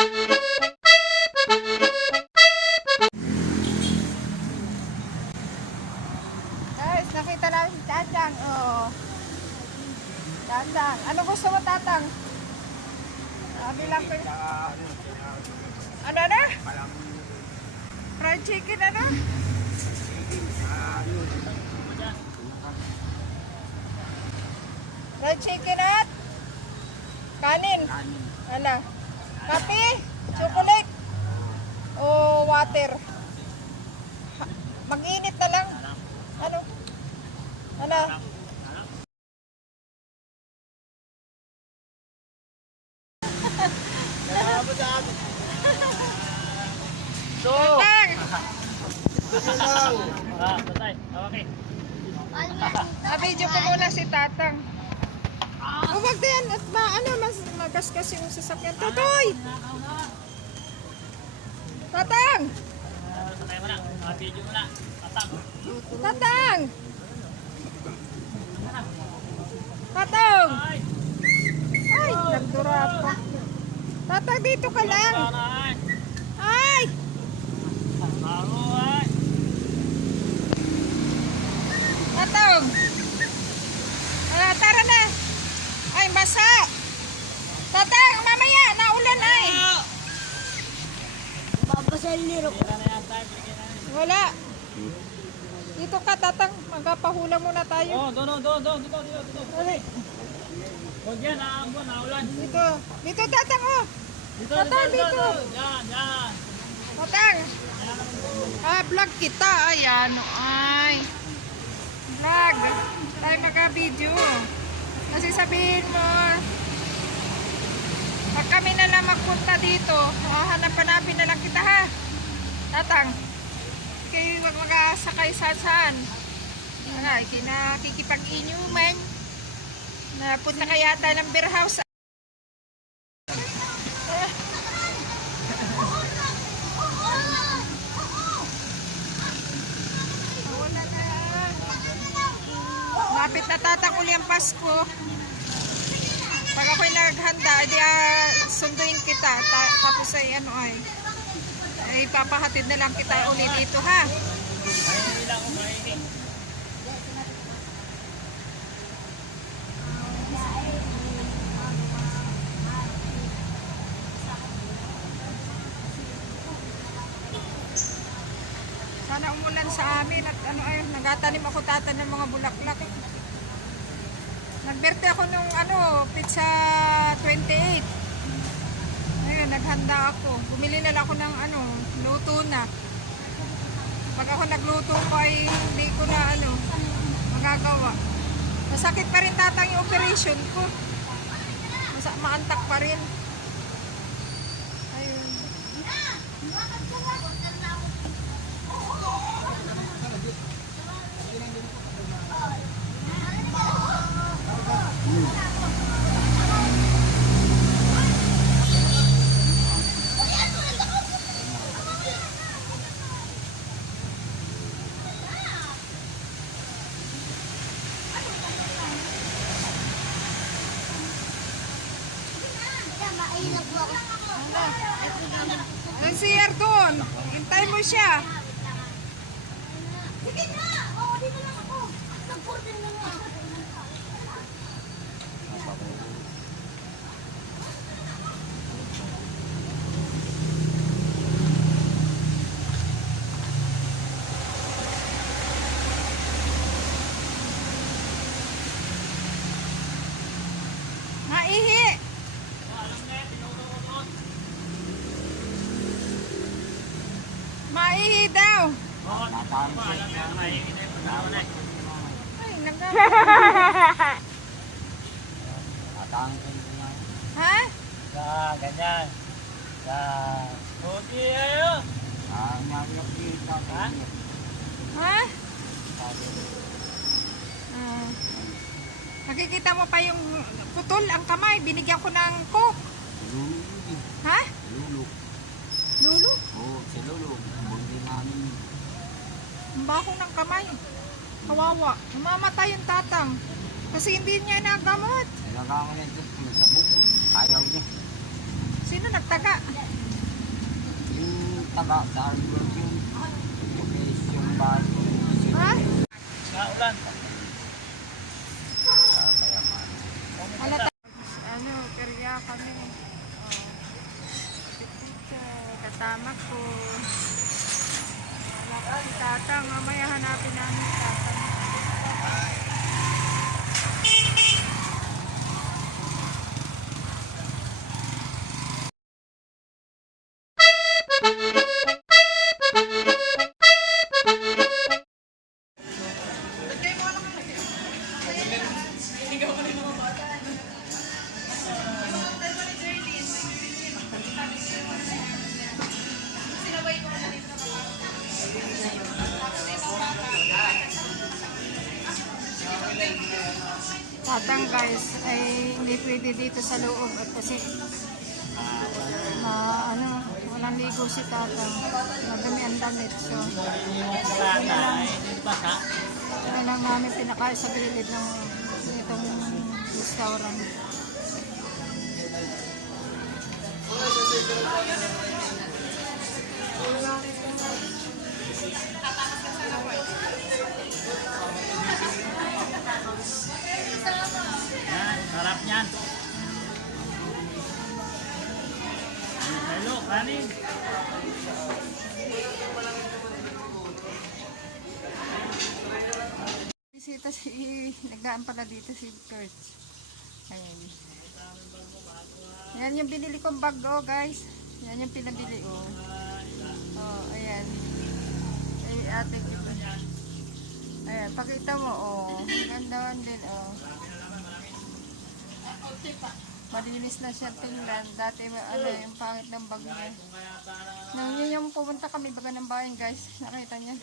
Guys, nakita namin si Tatang. Oh. Tatang. Ano gusto mo, Tatang? Sabi lang ko. Ano na? Fried chicken, ano? Fried chicken at kanin. Ano? Kape? Chocolate? O water? Mag-init na lang. Ano? Ano? Tatang! Ah, patay. Okay. Na-video ko muna si Tatang. Huwag din. At ba, ano, mas magasgas yung sasakyan. Tutoy! Tatang! Tatang! Tatang! Ay, nagdura pa. Tatang, dito ka lang. Ay! Ay! Bago ay! Tatang! Ah, tara na. Ay, basa. Tatang, mamaya, naulan ay. Tira na yan tayo. Bigyan na yan. Wala. Dito ka, Tatang. Magpapahula muna tayo. Oh, doon, doon, doon, doon, dito, dito, dito. Dali. Huwag yan, naambon, naulan. Dito. Dito, Tatang, oh. Dito, Tatay, dito, dito. Yan, yan. Tatang. Ah, vlog kita. Ayan, ay. Vlog. Tayo magka-video. Kasi sabihin mo, pag kami na lang magpunta dito, hahanapan na lang kita ha. Tatang. Wag mag-sakay saan. Wala, kinakikipag-inuman. Napunta ka yata ng beer house. Wala na. Uli ang Pasko. Pag ako'y naghanda, di ah, sunduin kita. Ta- tapos ay ano ay, ay papahatid na lang kita uli dito ha. Sana umulan sa amin at ano ay, nagatanim ako tatan ng mga bulaklak. Nagberte ako nung ano, pizza 28. Ayun, naghanda ako. Bumili na lang ako ng ano, luto na. Pag ako nagluto ko ay hindi ko na ano, magagawa. Masakit pa rin tatang yung operation ko. Masa pa rin. 没事 Oh, yan, mahinig na ha? Sa, ganyan. Sa, puti ayo. Ha? Ha? Ah. nakikita mo pa yung putol ang kamay. Binigyan ko ng coke. Ha? Lulu? Ang baho ng kamay. Kawawa. Mamamatay yung tatang. Kasi hindi niya nagamot. Ayaw niya. Sino nagtaga? Yung taga sa Arbor yun. Tumis yung baso. Ha? Kaulan. Kaya man. Ano Ano, perya kami. Oh. Katama ko. Wala pa si tatang. Mamaya hanapin namin si tatang. Tatang guys ay hindi pwede dito sa loob at kasi na ano, walang ligo si tatang. Madumi ang damit. So. Ito lang namin pinakain sa gilid ng itong restaurant. Yan, Kanin. Bisita si, nagdaan pala dito si Kurt. Ayan. Yan yung binili kong bag, oh guys. Yan yung pinabili, oh. Oh, ayan. Ay, ate ko. Ayan, pakita mo, oh. Ganda din, oh. Malinis na siya tingnan. Dati, ano, yung pangit ng bag niya. Nang yun yung pumunta kami baga ng bayan, guys. Nakita niya.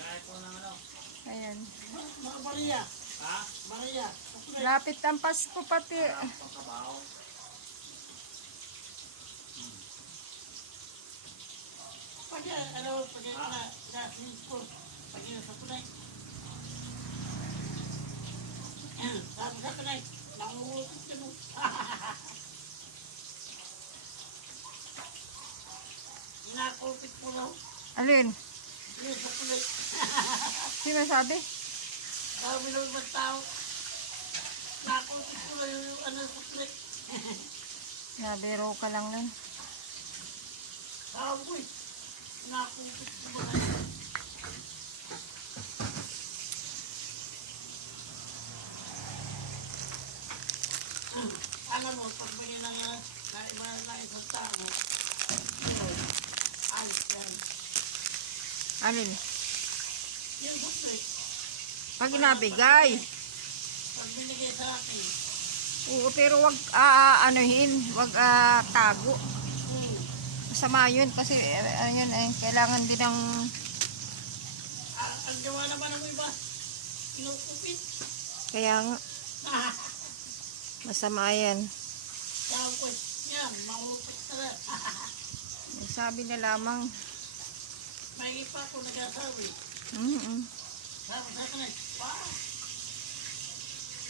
Ayan. Lapit ang Pasko pati. Nakupit po lang. Alin? Sukulit. Sino sabi? Sabi ng ibang tao. Nakupit po lang yung ano sukulit. Nabiro ka lang nun. Sabi ko. Nakupit po lang. Alam mo, pag may nang na iba na isang tao, yun, ayos yan. Alin? Yung sukulit, Pag inabigay. pag binigay sa akin, Oo, pero wag ah, anuhin, wag ah, tago. hmm, Masama yun kasi eh, ayun eh, kailangan din ng ah, ang gawa naman ng iba, kinukupit. kaya nga, masama yan. Sabi ko, yan, mahupit na. Sabi na lamang. May pa ako nagsasabi. Mm Sabi sa akin, wow,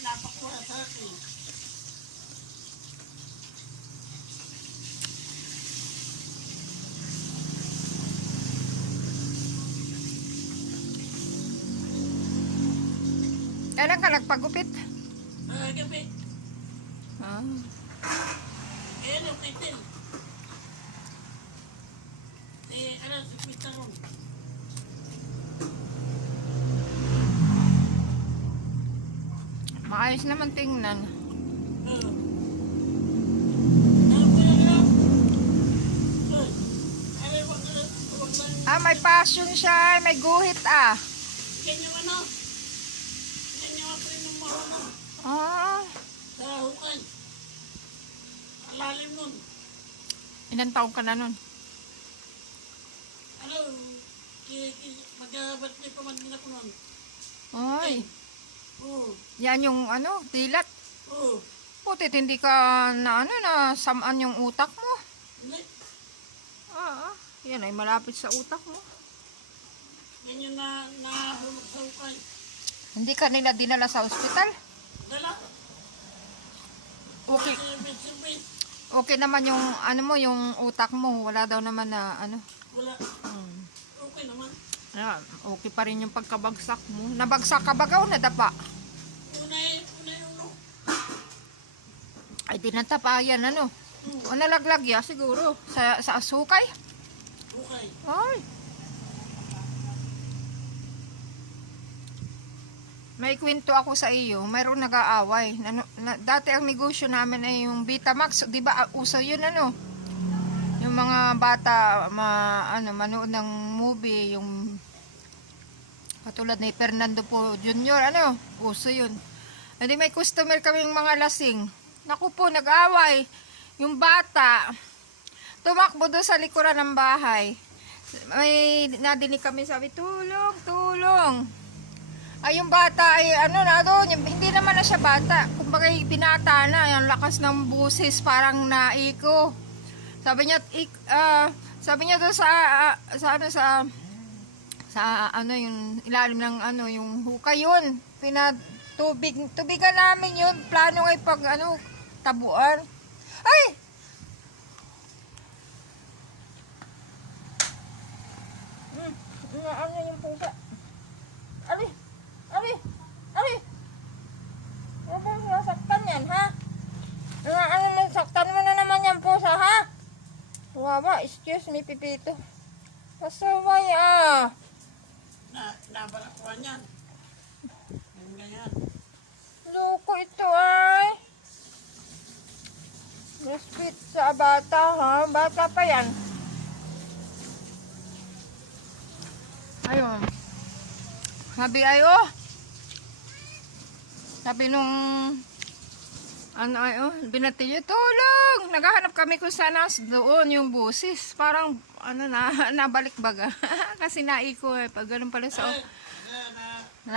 napakuha sa akin. Kailan ka nagpagupit? Ah, gabi, Ah. ayan yung titil. Eh, ano, si Peter ron. Maayos naman tingnan. Ano ano? Ano, na, na, Ah, may passion siya, may guhit ah. ganyan ano? Ganyan ako yung mahalo. Ah, Sa hukay. Alalim nun. ilan taong ka na nun? Ano, ki- mag-birthday pa man din ako nun. Ay, Oo, yan yung ano, dilat. oo. Putit, hindi ka na ano, na samaan yung utak mo. Hindi, Ah, ah. Yan ay malapit sa utak mo. ganyan na nahulog sa. Hindi ka nila dinala sa ospital. Dala, Okay, okay naman yung ano mo, yung utak mo. Wala daw naman na ano. Wala. Hmm. Okay naman. Ayan, okay pa rin yung pagkabagsak mo. Nabagsak ka baga o nadapa? Una eh, una yung no. Ay, di natapa yan, ano? O nalaglag ya, siguro. Sa, sa asukay? Okay. Ay. May kwento ako sa iyo, mayroong nag-aaway. Na, na, dati ang negosyo namin ay yung Vitamax, 'di ba? ah, Uso 'yun ano. Yung mga bata ma ano manood ng movie, yung katulad ni Fernando po Jr. ano, uso 'yun. Hindi may customer kaming mga lasing. Naku po, nag-aaway. Yung bata, tumakbo doon sa likuran ng bahay. May nadinig kami sabi, tulong, tulong. Ay, yung bata ay ano na doon, hindi naman na siya bata. Kumbaga, binata na, yung lakas ng busis, parang naiko. Sabi niya, ik, ah, sabi niya doon sa, ah, sa ano, sa, sa ano, yung ilalim ng ano, yung hukay yun. Pinatubig, tubigan namin yun. Plano ay pag ano, tabuan. Ay! Hmm, ano yung pusa? Ali! Ali! Ali! Ano ba sinasaktan yan, ha? Ano, ano mo, saktan mo na naman yan ha? Wawa, excuse me, Pipito. Pasaway, ah. Na, nabalakuan yan. Yung ganyan. Loko ito, ay. Respect sa bata, ha? Bata pa yan. Ayun. Sabi ay, oh. Sabi nung ano ay, oh, binatilyo, tulong! Naghahanap kami kung sana doon yung busis. Parang, ano na, nabalik baga. Kasi naiko eh, pag ganun pala sa, Ay, na, na,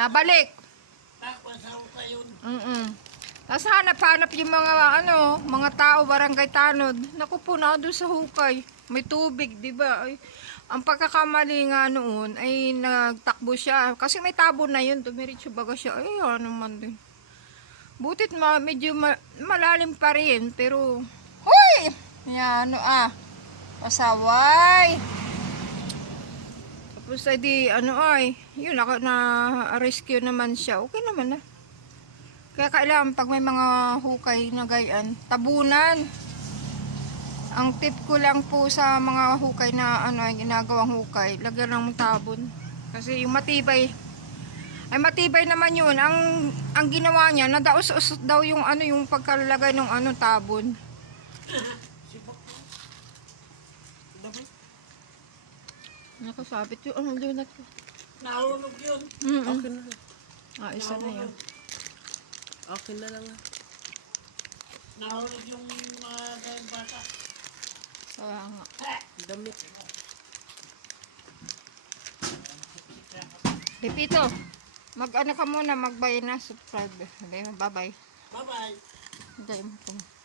nabalik. nakwa sa uka yun. Mm Tapos hanap-hanap yung mga, ano, mga tao, barangay tanod. Naku po, na doon sa hukay. May tubig, di ba? Ay, ang pagkakamali nga noon ay nagtakbo siya. Kasi may tabo na yun, tumiritso baga siya. Ay, ano man din. Butit ma, medyo ma- malalim pa rin, pero... Hoy! Yan, ano ah. Pasaway. Tapos ay di, ano ay, yun, naka, na-rescue naman siya. Okay naman na. Kaya kailangan pag may mga hukay na gayan, tabunan. Ang tip ko lang po sa mga hukay na ano ay ginagawang hukay, lagyan ng tabon. Kasi yung matibay, ay matibay naman yun. Ang ang ginawa niya, nadaos-os daw yung ano yung pagkalagay ng ano tabon. Nakasabit yung ano yun na to. nahulog yun. Mm Okay na lang. Ah, isa na yun. Okay na lang. ah. Nahulog yung mga dahil bata. Kaya nga. Damit. Dipito, mag ano ka muna, magbay na, subscribe. Bye bye. Bye-bye. Bye.